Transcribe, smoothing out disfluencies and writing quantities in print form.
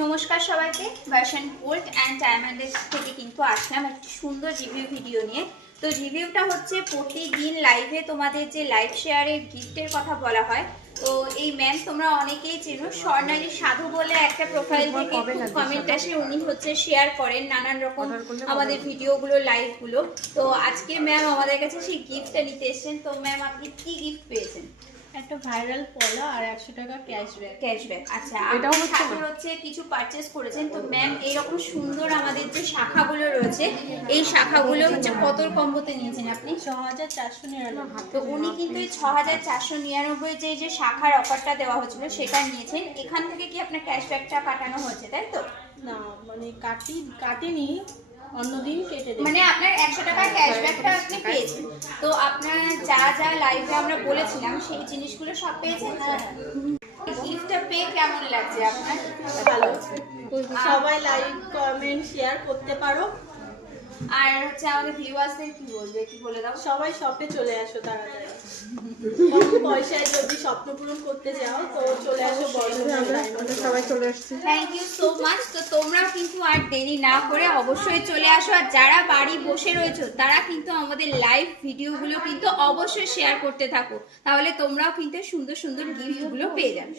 নমস্কার সবাইকে, version gold and ডায়মন্ডের থেকে কিন্তু আসলাম একটি সুন্দর রিভিউ ভিডিও নিয়ে। তো রিভিউটা হচ্ছে প্রতিদিন লাইভে তোমাদের যে লাইভ শেয়ারের গিফটের কথা বলা হয়। তো এই ম্যাম তোমরা অনেকেই চেনো, স্বর্ণালী সাধু বলে একটা প্রোফাইল থেকে কমেন্ট আসে, উনি হচ্ছে শেয়ার করেন নানান রকম আমাদের ভিডিওগুলো লাইভগুলো। তো আজকে ম্যাম আমাদের কাছে সেই গিফটটা নিতে এসেছেন। তো ম্যাম আপনি কি গিফট পেয়েছেন? একটা ভাইরাল পলা আর 100 টাকা ক্যাশব্যাক। আচ্ছা, এটাও হচ্ছে কিছু পারচেজ করেছেন। তো ম্যাম এইরকম সুন্দর আমাদের যে শাখাগুলো রয়েছে, এই শাখাগুলো হচ্ছে কত কম্বোতে নিয়েছেন আপনি? 6499। তো উনি কিন্তু এই 6499 যে শাখার অফারটা দেওয়া হয়েছিল সেটা নিয়েছেন। এখান থেকে কি আপনার ক্যাশব্যাকটা কাটানো হয়েছে, তাই তো? না, মানে কাটিনি, অন্যদিন কেটে দেব। মানে আপনার 100 টাকার ক্যাশব্যাকটা আপনি পেয়েছেন। তো আপনার যা যা লাইভে আমরা বলেছিলাম সেই জিনিসগুলো সব পেয়েছেন। গিফটটা পেয়ে কেমন লাগছে আপনার? ভালো, সবাই লাইক কমেন্ট শেয়ার করতে পারো। আর হচ্ছে আমাদের ভিউয়ার্সদের কি বলবে, কি বলে দাও? সবাই শপে চলে আসো তাড়াতাড়ি। কম পয়সায় যদি স্বপ্ন পূরণ করতে চাও তো চলে আসো বর্ধমানে। সবাই চলে আসছে। Thank you so much. তো তোমরাও কিন্তু আর দেরি না করে অবশ্যই চলে আসো। আর যারা বাড়ি বসে রয়েছো তারা কিন্তু আমাদের লাইভ ভিডিওগুলো কিন্তু অবশ্যই শেয়ার করতে থাকো, তাহলে তোমরাও কিন্তু সুন্দর সুন্দর গিফটগুলো পেয়ে যাবে।